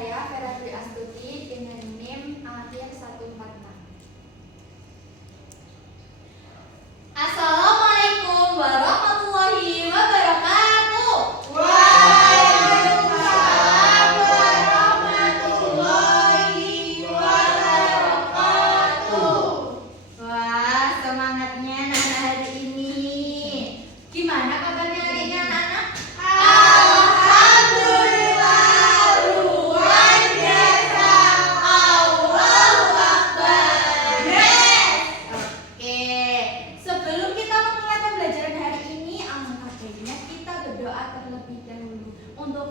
saya Vera Dwi Astuti dengan NIM akhir 146. Assalamualaikum warahmatullahi wabarakatuh. Waalaikumsalam warahmatullahi wabarakatuh. Wah, semangatnya anak-anak hari ini. Gimana kabarnya hari ini anak-anak? Alhamdulillah luar biasa. Allahu Akbar. Oke, sebelum kita memulai pembelajaran hari ini, alangkah baiknya kita berdoa terlebih dahulu. Untuk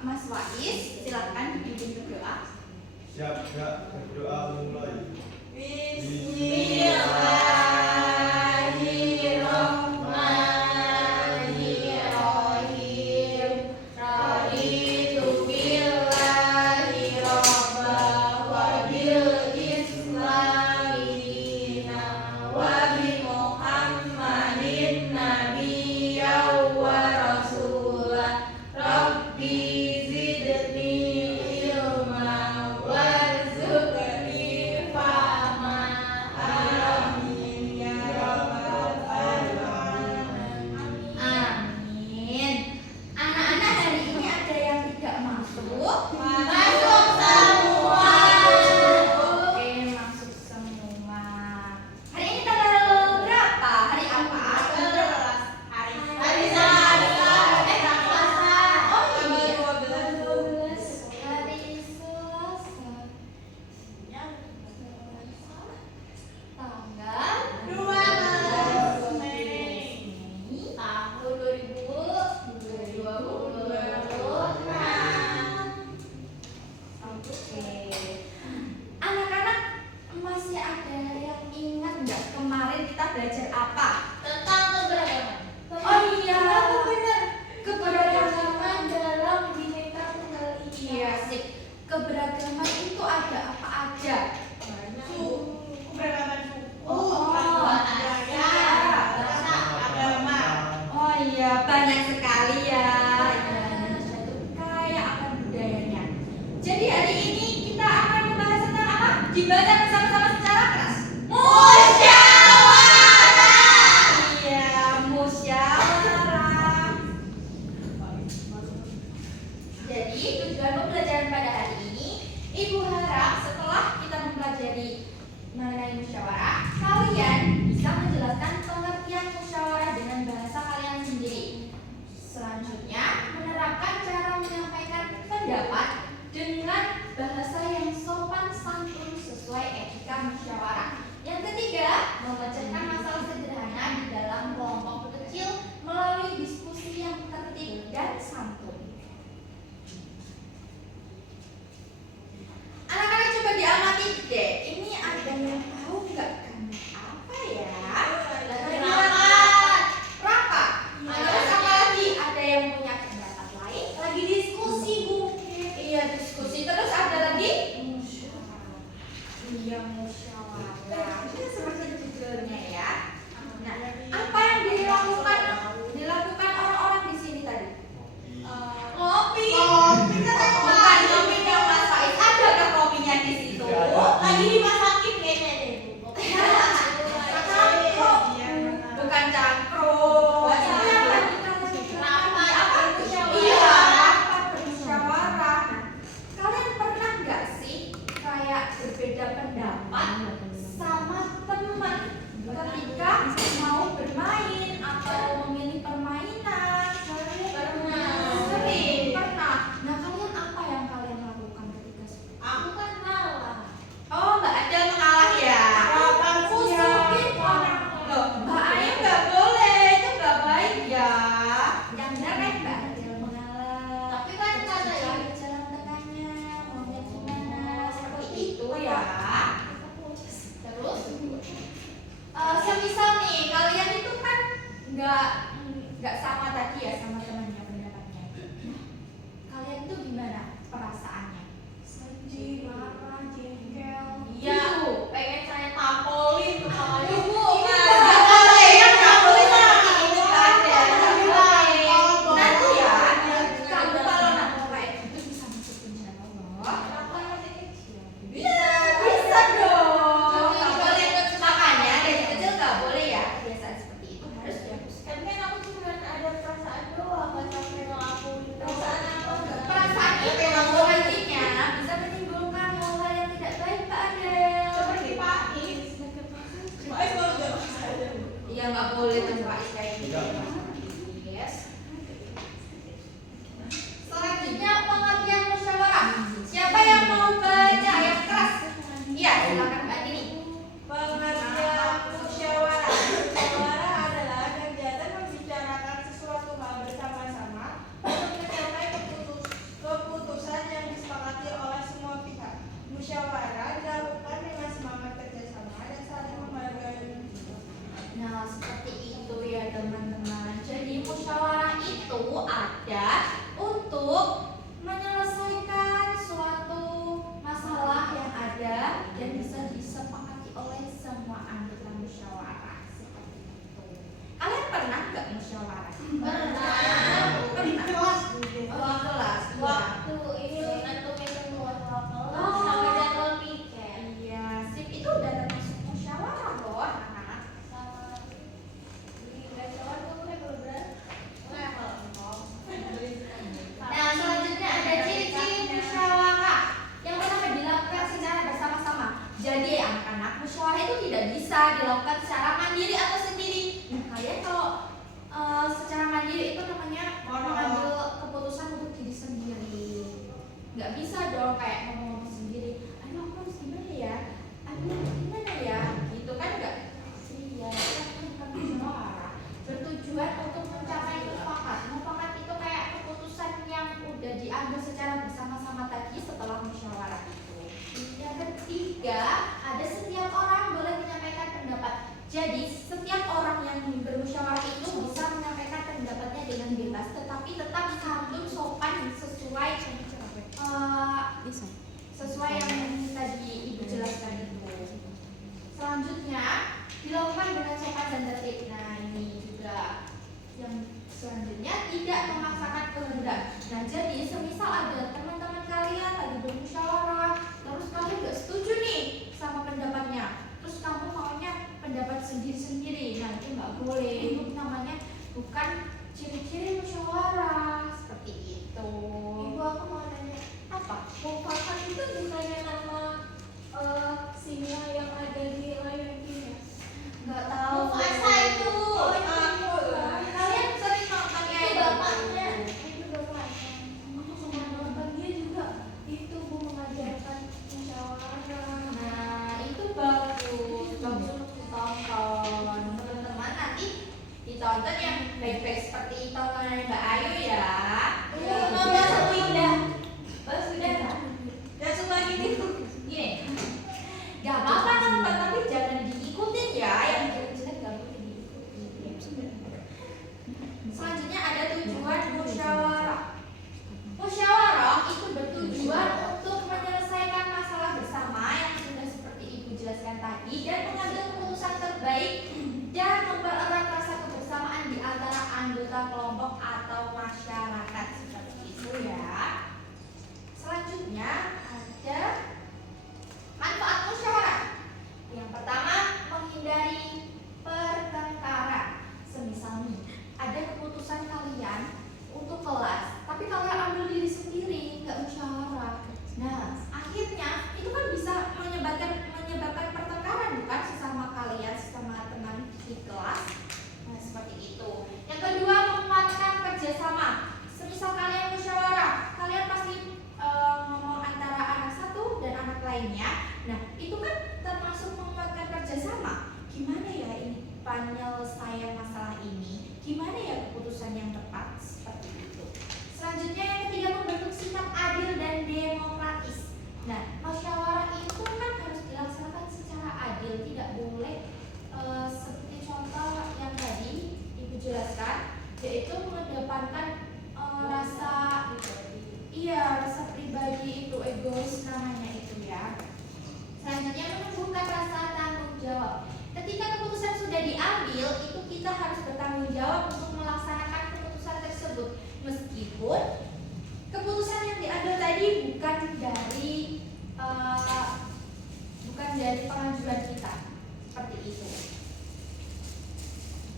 Mas Wais, silakan dipimpin berdoa. Siap, Kak. Berdoa mulai. Bismillahirrahmanirrahim. Raditu billahi robba wa bil islami dina wa bi Muhammadin nabiyyan wa rasulah. Rabbi zidni ilma warzuqni fahma. Amin ya rabbal alamin. Amin. Anak-anak hari ini ada yang tidak masuk? Masuk semua. Oke, masuk semua. Hari ini tanggal berapa? Hari apa? Hari Hari Selasa. Selasa. Oh iya. 12. Hari Selasa. Tanggal 12 Mei tahun 2026. Oke. Anak-anak masih ada yang ingat nggak kemarin kita belajar apa? tentang keberagaman. Oh iya, benar. keberagaman dalam Bhinneka Tunggal Ika. Iya sih. Keberagaman itu ada apa aja? Keberagaman suku, Oh, budaya, bahasa, agama. Oh iya, banyak sekali ya. Indonesia itu kaya akan budayanya. Jadi hari ini kita akan membahas tentang apa? Dibaca bersama-sama secara keras. Musyawarah. Iya, musyawarah. Jadi tujuan pembelajaran pada hari ini, Ibu harap setelah kita mempelajari mengenai musyawarah, kalian bisa menjelaskan pengertian musyawarah dengan bahasa kalian sendiri. Selanjutnya, menerapkan cara menyampaikan pendapat dengan bahasa yang sopan santun sesuai etika musyawarah. Yang ketiga, memecahkan masalah sederhana di dalam kelompok kecil melalui diskusi yang tertib dan santun. Anak-anak coba diamati deh. Ini ada yang tahu nggak kami apa ya? Rapat. Terus apa lagi? Ada yang punya pendapat lain? Lagi diskusi mungkin. Iya, diambil secara bersama-sama tadi setelah musyawarah itu. Yang ketiga, ada setiap orang boleh menyampaikan pendapat. Jadi setiap orang yang bermusyawarah itu bisa menyampaikan pendapatnya dengan bebas, tetapi tetap santun, sopan, sesuai yang tadi Ibu jelaskan itu. Selanjutnya dilakukan dengan sopan dan tertib. Nah ini juga yang selanjutnya, tidak memaksakan kehendak. Nah jadi semisal ada teman-teman kalian tadi bermusyawarah, terus kalian nggak setuju nih sama pendapatnya, terus kamu maunya pendapat sendiri-sendiri, nah itu nggak boleh. Itu namanya bukan ciri-ciri musyawarah seperti itu. Ibu, aku mau nanya, Apa? mufakat itu bukannya nama singa yang ada di layar ini ya? Nggak tahu. Mufasa itu. Oh, itu. Kalian sering nonton ya? Itu bapaknya. Itu bapaknya. Aku sama nonton dia juga itu Bu mengajarkan musyawarah. Nah itu bagus untuk ditonton. Teman-teman nanti ditonton yang baik-baik seperti tontonan Mbak Ayu ya. Iya, Nonton satu indah. Bagus sudah. Dan suka gini tuh. Gini, gak apa-apa nonton tapi jangan diikutin ya. Yang jelek-jelek gak boleh diikutin. Selanjutnya ada tujuan musyawarah. Musyawarah itu bertujuan untuk menyelesaikan masalah bersama yang sudah seperti Ibu jelaskan tadi, dan mengambil keputusan terbaik dan mempererat rasa kebersamaan di antara anggota kelompok atau masyarakat seperti itu ya. Selanjutnya ada manfaat musyawarah. Yang pertama, menghindari pertengkaran. Semisal nih, ada keputusan kalian untuk kelas, tapi kalian ambil diri sendiri, nggak musyawarah. Nah, akhirnya itu kan bisa menyebabkan pertengkaran, bukan, sesama kalian, sesama teman di kelas. Nah, seperti itu. Yang kedua, menguatkan kerjasama. Semisal kalian musyawarah, kalian pasti ngomong antara anak satu dan anak lainnya. Nah, itu kan termasuk menguatkan kerjasama. Gimana ya ini penyelesaian masalah ini? Gimana ya keputusan yang tepat? Seperti itu. Selanjutnya yang ketiga, membentuk sikap adil dan demokratis. Nah, musyawarah itu kan harus dilaksanakan secara adil, tidak boleh seperti contoh yang tadi Ibu jelaskan, yaitu mengedepankan rasa pribadi, itu egois namanya itu ya. Selanjutnya, menumbuhkan rasa tanggung jawab. Ketika keputusan sudah diambil, itu kita harus bertanggung jawab untuk melaksanakan keputusan tersebut, meskipun keputusan yang diambil tadi bukan dari pengajuan kita, seperti itu.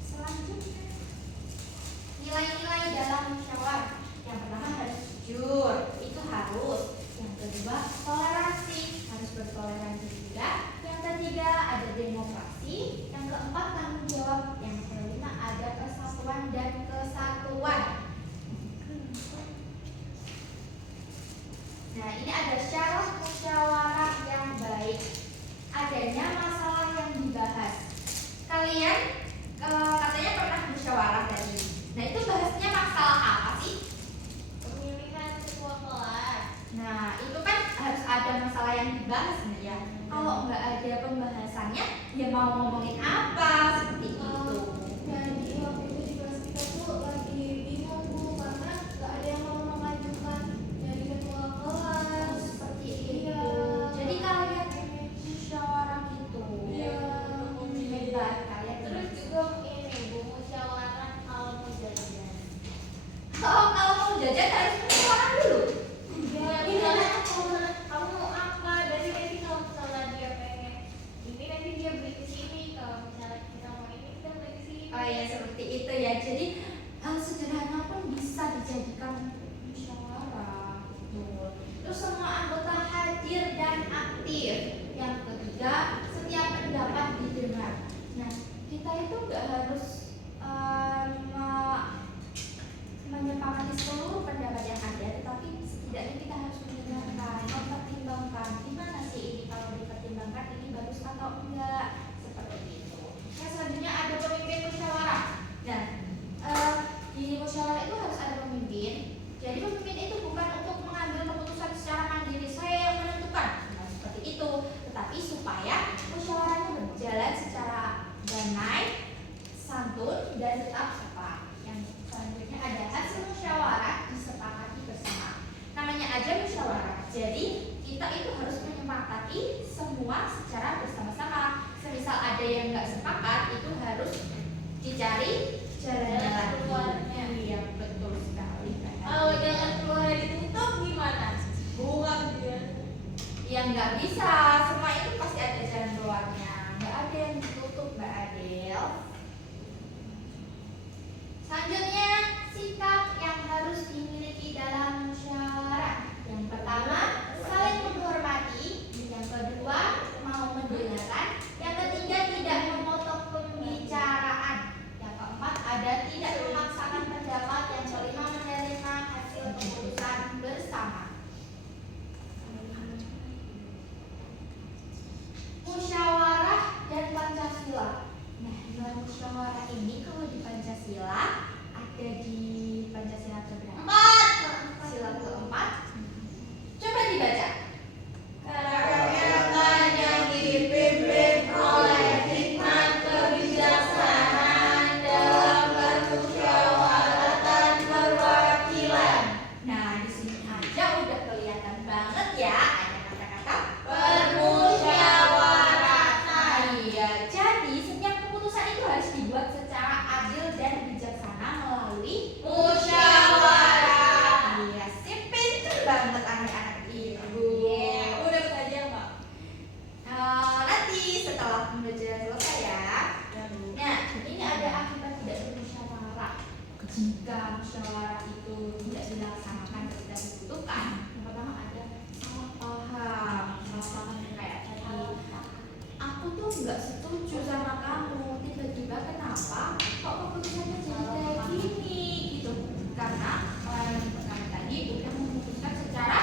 Selanjutnya, nilai-nilai dalam musyawarah. Yang pertama harus jujur, itu harus. Yang kedua, toleransi, harus bertoleransi juga. Yang ketiga, ada demokrasi. Yang keempat, tanggung jawab. Yang kelima, ada persatuan dan kesatuan. Nah, ini ada syarat musyawarah yang baik. Adanya masalah yang dibahas. Kalian katanya pernah musyawarah tadi. Nah, itu bahasnya masalah apa sih? Pemilihan ketua kelas. Nah, itu kan harus ada masalah yang dibahas ya. Kalau nggak ada pembahasannya, ya mau ngomongin apa? Seperti itu. Jadi waktu itu di kelas kita tuh lagi bingung Bu, karena gak ada yang mau mengajukan jadi ketua kelas. Seperti itu. Iya. Jadi kalian musyawarah gitu. Iya. Hebat kalian. Terus juga ini Bu, musyawarah kalau mau jajan. Oh, kalau mau jajan harus musyawarah dulu. Ya, misalnya kamu mau apa, dari nanti kalau misalnya dia pengen ini, nanti dia beli ke sini. Kalau misalnya kita kita itu harus menyepakati semua secara bersama-sama. Semisal ada yang nggak sepakat, itu harus dicari jalan keluarnya. Iya, betul sekali. Kalau jalan keluarnya ditutup gimana? Buka dia. Ya nggak bisa, semua itu pasti ada jalan keluarnya. Nggak ada yang ditutup, Mbak Adel. Selanjutnya, sikap yang harus dimiliki dalam musyawarah. Yang pertama, saling menghormati. Yang kedua, mau mendengarkan. Yang ketiga, tidak memotong pembicaraan. Yang keempat, ada tidak memaksakan pendapat. Yang kelima, menerima hasil keputusan bersama. Musyawarah dan Pancasila. Nah, nilai musyawarah ini kalau di Pancasila ada di Pancasila keberapa? Sila keempat. Coba dibaca. Kerakyatan yang dipimpin oleh hikmat kebijaksanaan dalam bermusyawaratan perwakilan. Nah, di sini aja udah kelihatan banget ya ada kata-kata Permusyawaratan. Iya, jadi setiap keputusan itu harus dibuat secara adil dan bijaksana melalui Musyawarah. Iya, sip, pinter banget anak-anak ibu. Udah saja, Mbak. Nanti setelah pembelajaran selesai ya. Nah, ini ada akibat tidak bermusyawarah. Jika musyawarah itu tidak dilaksanakan ketika dibutuhkan, yang pertama ada salah paham. Salah paham yang kayak tadi. Aku tuh nggak setuju sama kamu. Tiba-tiba kenapa? Kok keputusannya jadi kayak gini gitu? Karena orang yang pertama tadi udah memutuskan secara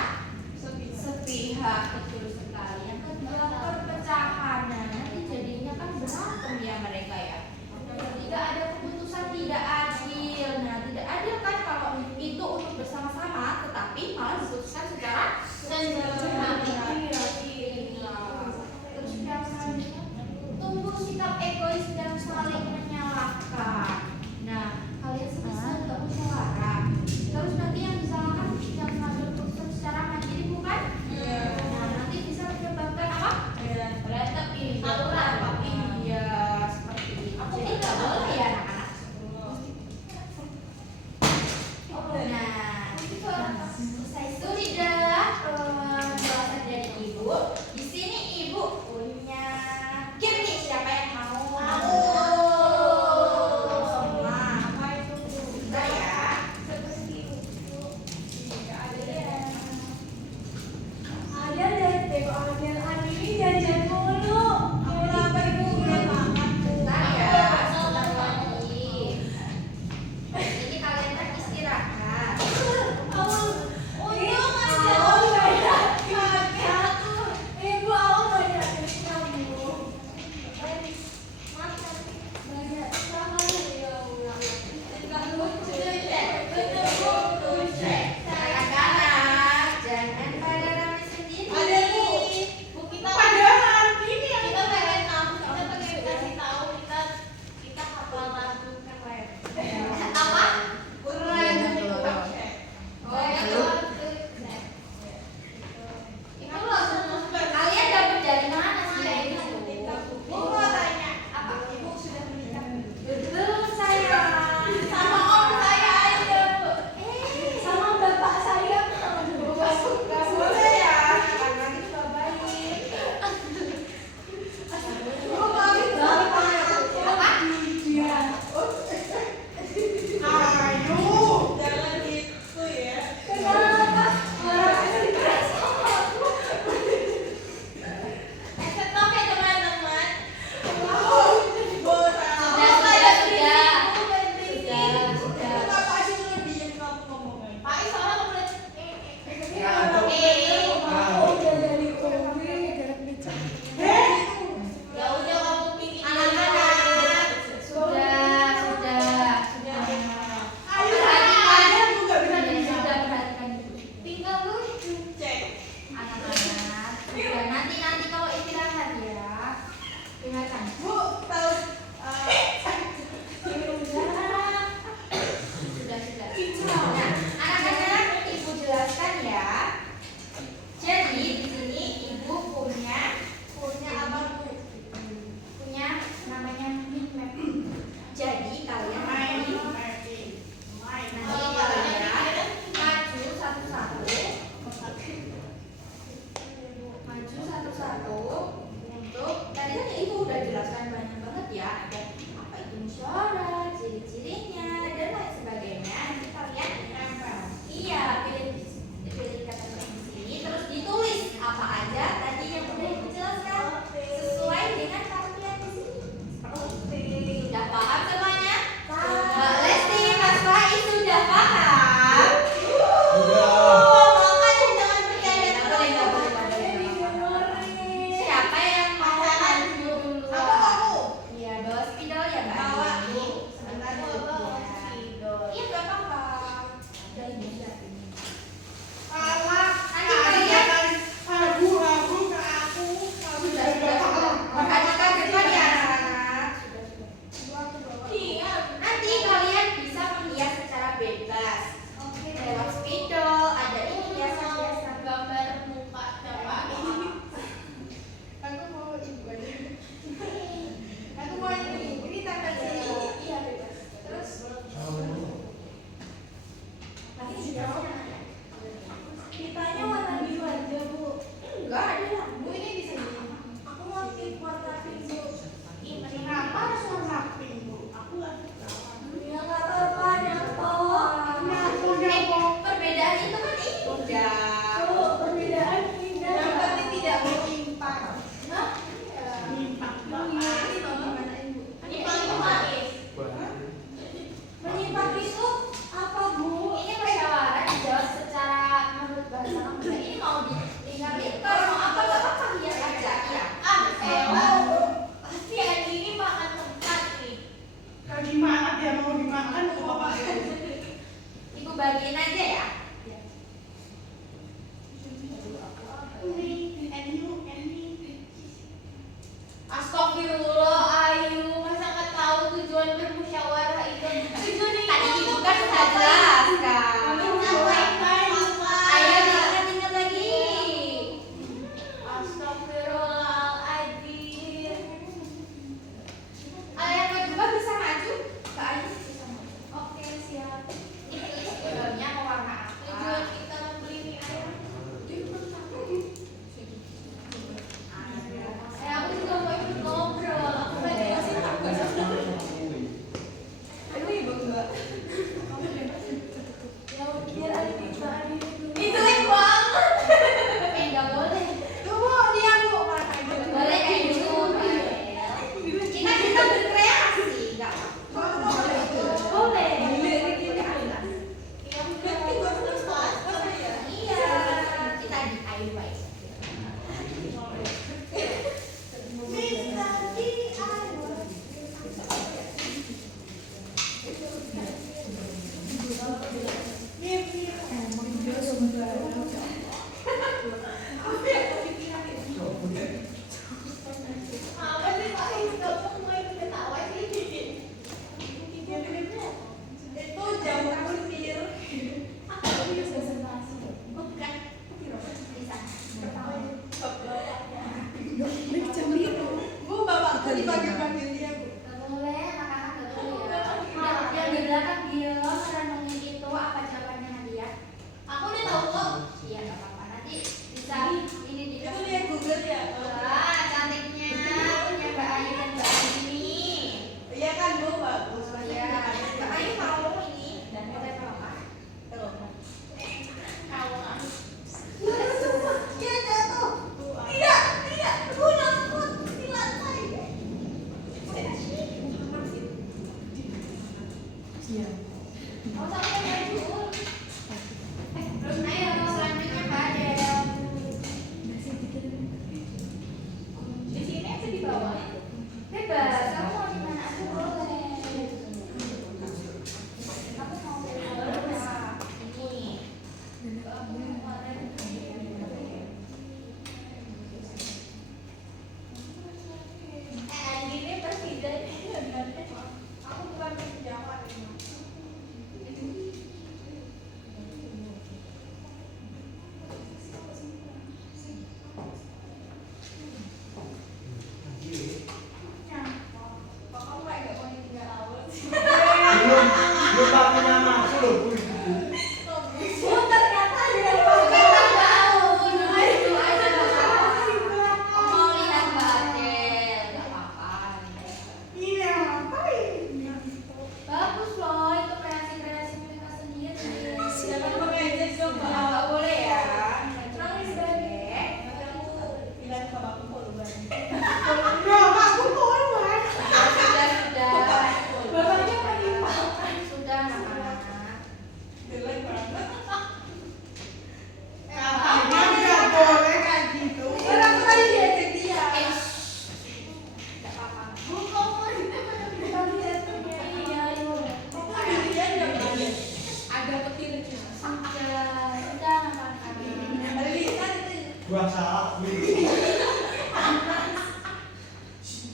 Buang salah.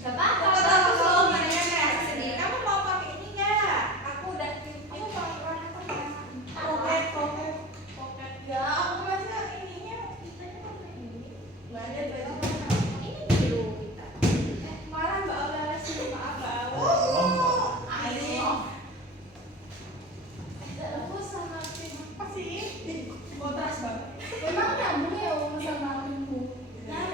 Gak apa-apa, bagus loh, makanya kreasi sendiri. Kamu mau pakai ini nggak? Aku udah Aku mau warna apa ya? pocket. Ya, aku masih ininya kita pakai ini. Nggak ada baju. Ini biru kita. Marah Mbak Aura sih, maaf Mbak Aura. Oh. Ayo. Aku sama tim Apa sih? Kontras banget. memang nyambung ya Om sama timku. Nah,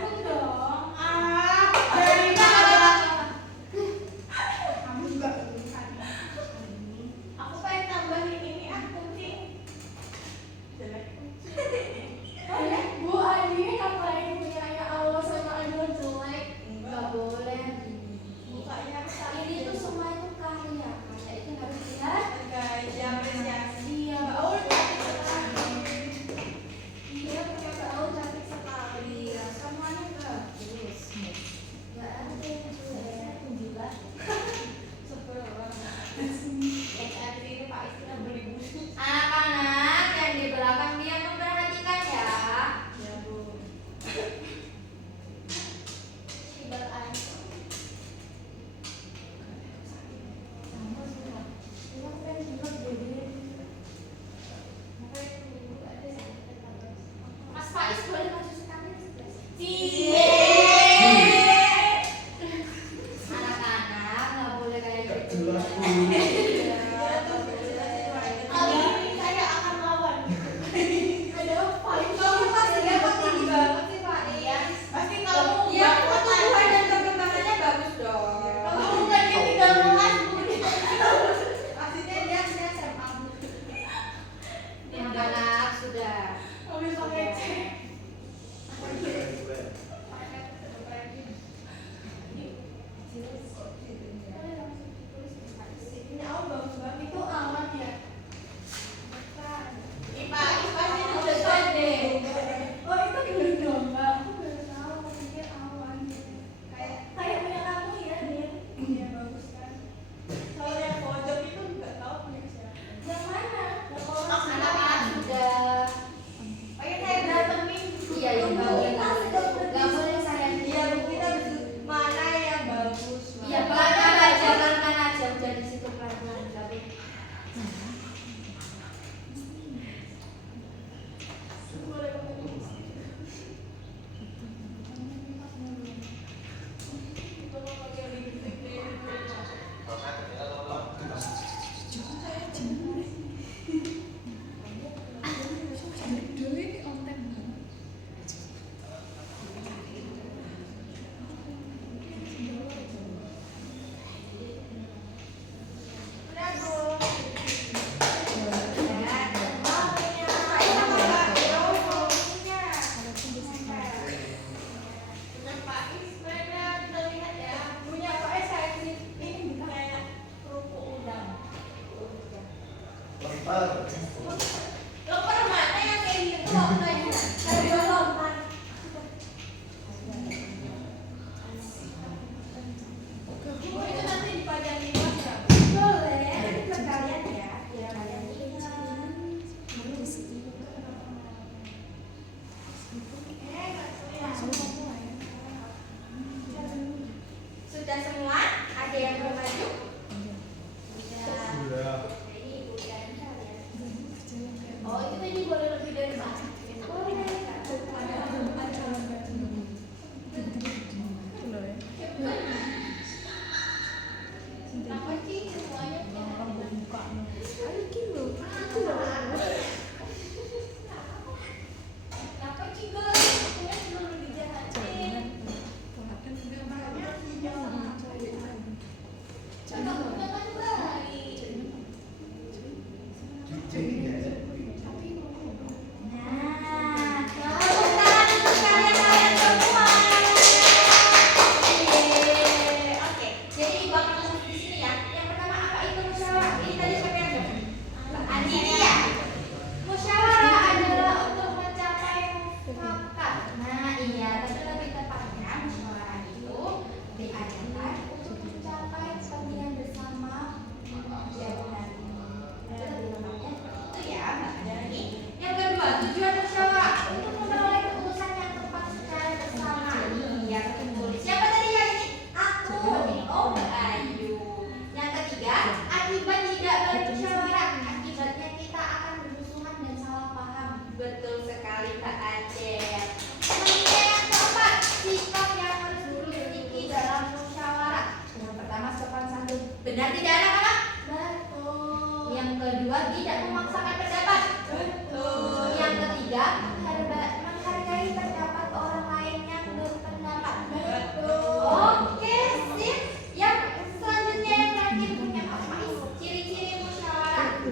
sekali Mbak Adel. Selanjutnya yang keempat, sikap yang harus dimiliki dalam musyawarah. Yang pertama, sopan santun. Benar tidak anak-anak? Betul. Yang kedua, tidak memaksakan pendapat. Betul. Yang ketiga, menghargai pendapat orang lain yang berpendapat. Betul. Oke, sip. Yang selanjutnya yang terakhir punya Mas Faiz. Ciri-ciri musyawarah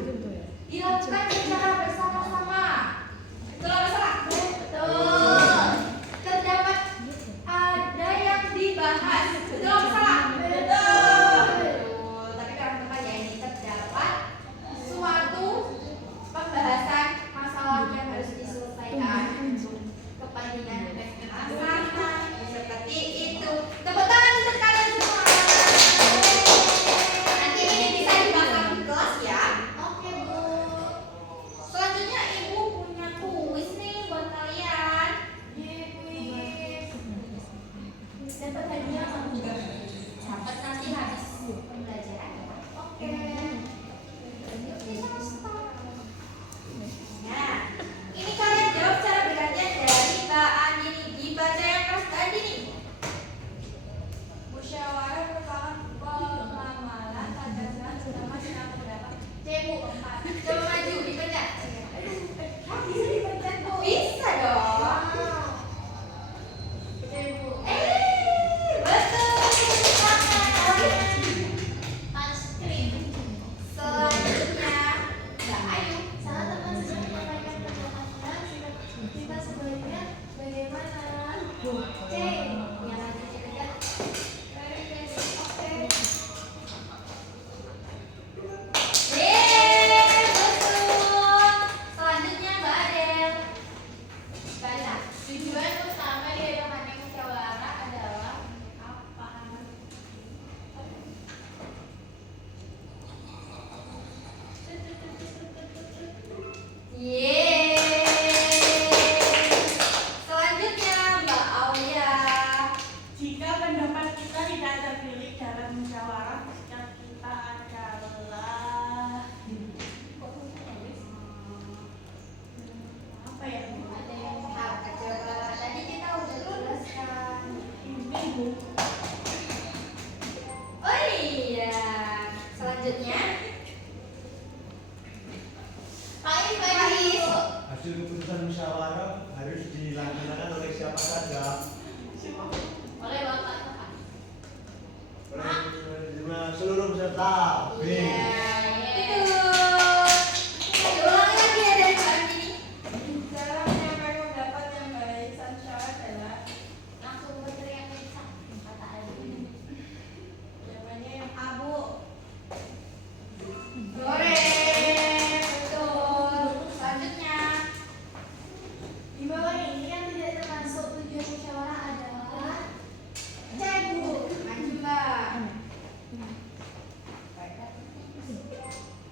dilakukan secara bersama-sama. Betul apa salah? Betul. Terdapat ada yang dibahas. Betul apa salah? Betul. Tapi kurang tepat ya, ini terdapat suatu pembahasan masalah yang harus diselesaikan untuk kepentingan bersama. Seperti itu. Tepuk tangan untuk kalian semua. Nanti ini bisa dipasang di kelas ya. Oke, Bu. Selanjutnya ibu punya kuis nih buat kalian. Yeay, kuis. Dapat hadiah apa enggak? Dapat nanti habis pembelajaran ya. Oke. Nah, ini kalian jawab secara bergantian dari Mbak Andini. Dibaca yang keras Mbak Andini. Musyawarah merupakan pengamalan Pancasila bersama dengan pendapat. Cemu 4. Coba maju dipencet. Bisa dipencet, Bu. Bisa dong. Bu. Betul. Touchscreen. Selanjutnya Mbak Ayu. Saat teman sedang menyampaikan pendapatnya, kita sebaiknya bagaimana? C. Ya lanjut dipencet. Oke. Betul. Selanjutnya Mbak Adel. Baca. Tujuan utama diadakannya musyawarah adalah apa? Selanjutnya Mbak Aulia. Jika pendapat kita tidak terpilih dalam musyawarah, sikap kita adalah apa ya? Ada yang Apa coba? Tadi kita udah jelaskan. Ini Bu. Oh iya. Selanjutnya Faiz. Hasil keputusan musyawarah harus dilaksanakan oleh siapa saja? oleh Bapak Bapak. Oleh seluruh peserta. B. Betul. Ulangi lagi ya dari Mbak Andini. Cara menyampaikan pendapat yang baik saat musyawarah adalah Langsung berteriak bisa. Kata Adi. jawabannya yang A, Bu. Goreng. Betul. Selanjutnya Di bawah ini yang tidak termasuk tujuan musyawarah adalah C, Bu. maju Mbak.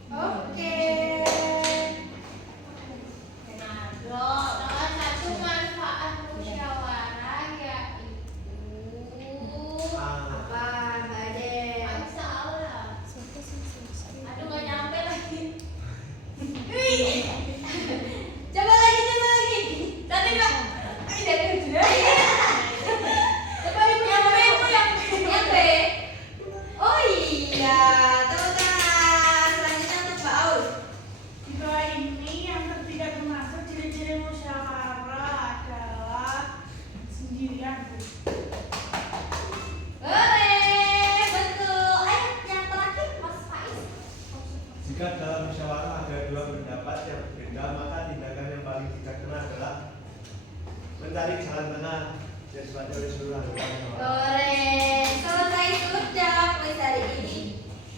Oke. Salah satu manfaat musyawarah yaitu Apa Mbak Adel? masalah. Aduh, nggak nyampe lagi. Coba lagi. Tadi Mbak. Coba ibu yang B, yang B. Oh iya, tepuk tangan. Selanjutnya untuk Mbak Aul. Di bawah ini yang tidak termasuk ciri-ciri musyawarah adalah sendirian, Bu. Boleh, betul. Ayo yang terakhir Mas Faiz. Jika dalam musyawarah ada dua pendapat yang berbeda, maka tindakan yang paling bijaksana adalah mencari jalan tengah yang disepakati oleh seluruh anggota musyawarah. Boleh. Selesai sudah kuis hari ini.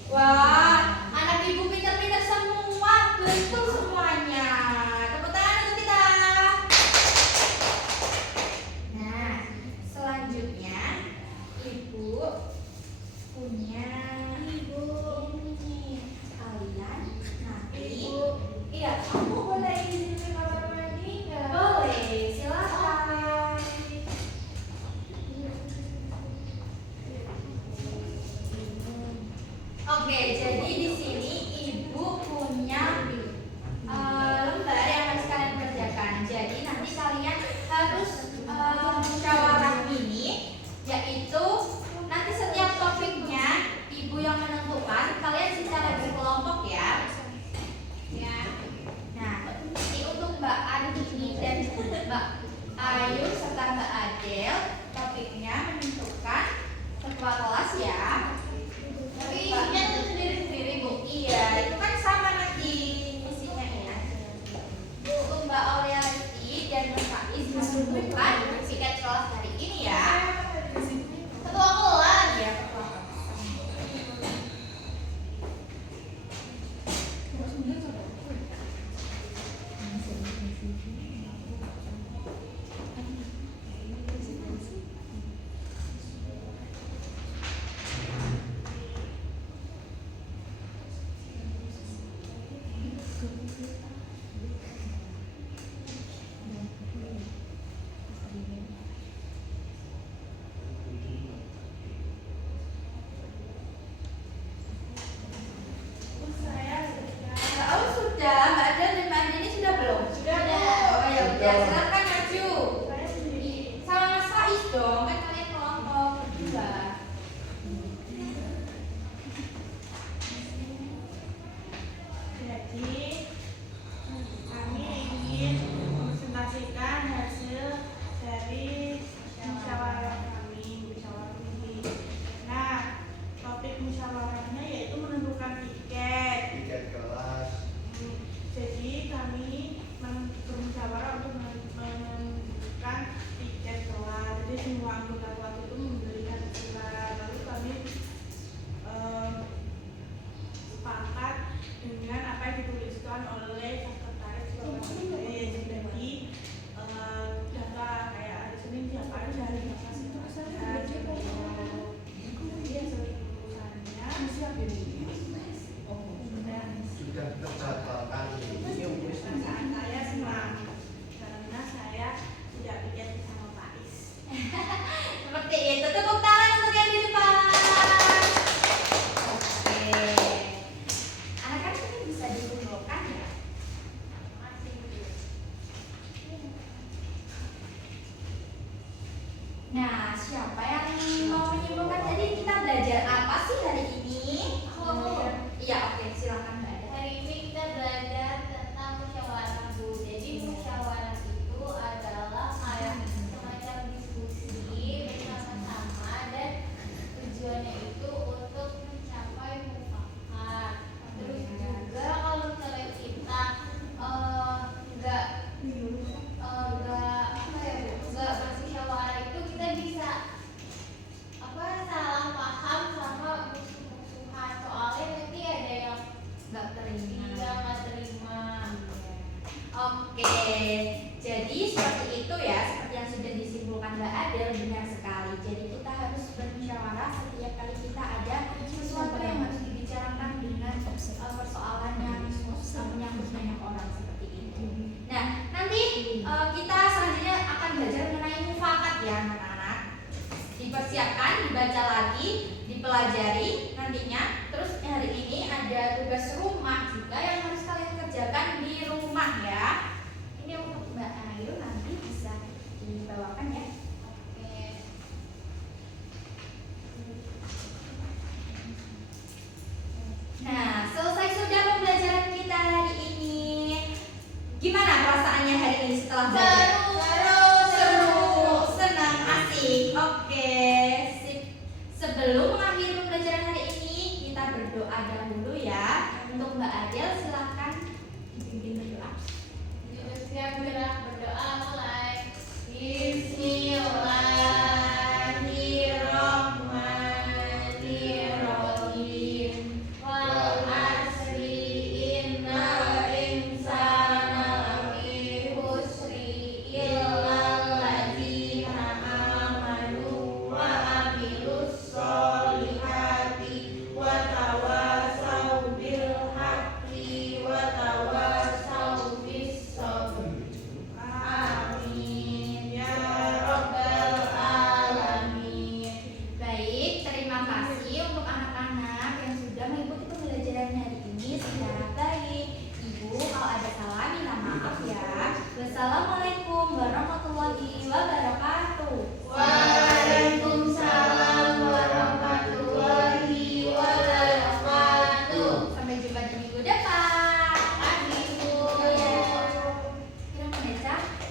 Wah, anak ibu pintar-pintar semua, betul semuanya. Tepuk tangan untuk kita. Nah, selanjutnya ibu punya Ibu. ini kalian nanti. Iya, aku boleh izin ke kamar mandi nggak? Boleh, silakan. Oke, jadi Mbak Ayu serta Mbak Adel topiknya menentukan ketua kelas ya. Tapi isinya tuh sendiri-sendiri, Bu. Iya, itu kan sama nanti isinya ya. Untuk Mbak Aurelity dan Mbak Faiz menentukan sikat kelas hari ini ya. Ketua kelas. Ya, ketua kelas. Mbak Aul sudah, Mbak Adel dan Mbak Andini sudah belum? Sudah, Bu. Oh ya udah, silakan maju. Saya sendiri. Sama Mas Faiz dong, kan kalian kelompok berdua. Jadi kami ingin mempresentasikan hasil dari musyawarah kami, musyawarah ini. Nah, topik musyawarahnya yaitu menentukan tiket. Tiket kelas. Jadi kami bermusyawarah untuk menentukan tiket kelas. Jadi semua anggota kelas itu memberikan usulan. Lalu kami sepakat dengan apa yang dituliskan oleh sekretaris Bapak Jadi data kayak hari Senin tiap hari dari Sudah tercatatkan ini. saya senang karena saya tidak tiket sama Faiz. Seperti itu, tepuk tangan untuk yang di depan. Oke. Anak-anak ini bisa dikumpulkan ya? Nah, siapa yang mau menyimpulkan? Jadi kita belajar apa sih hari ini? Iya, oke, silakan Mbak Adel. Hari ini kita belajar tentang musyawarah, Bu. Jadi musyawarah itu adalah kayak semacam diskusi bersama-sama dan tujuannya itu untuk mencapai mufakat. Terus juga kalau misalnya kita nggak apa ya, Bu, nggak bermusyawarah itu kita bisa salah paham sama musuh-musuhan, soalnya nanti ada yang Nggak terima. dia nggak terima. Oke, jadi seperti itu ya, seperti yang sudah disimpulkan Mbak Adel, benar sekali. Jadi kita harus bermusyawarah setiap kali kita ada sesuatu yang harus dibicarakan dengan persoalan yang menyangkut banyak orang seperti itu. Nah, nanti kita selanjutnya akan belajar mengenai mufakat ya anak-anak. Dipersiapkan, dibaca lagi, dipelajari nantinya. Terus hari ini ada tugas rumah juga yang harus kalian kerjakan di rumah ya. Ini untuk Mbak Ayu, nanti bisa dibawakan ya. Oke. Nah, selesai sudah pembelajaran kita hari ini. Gimana perasaannya hari ini setelah belajar? Seru, senang, asik. Oke, sip. Sebelum mengakhiri pembelajaran hari ini, kita berdoa dahulu ya. Untuk Mbak Adel, silakan dipimpin berdoa. Siap gerak berdoa mulai. Bismillah.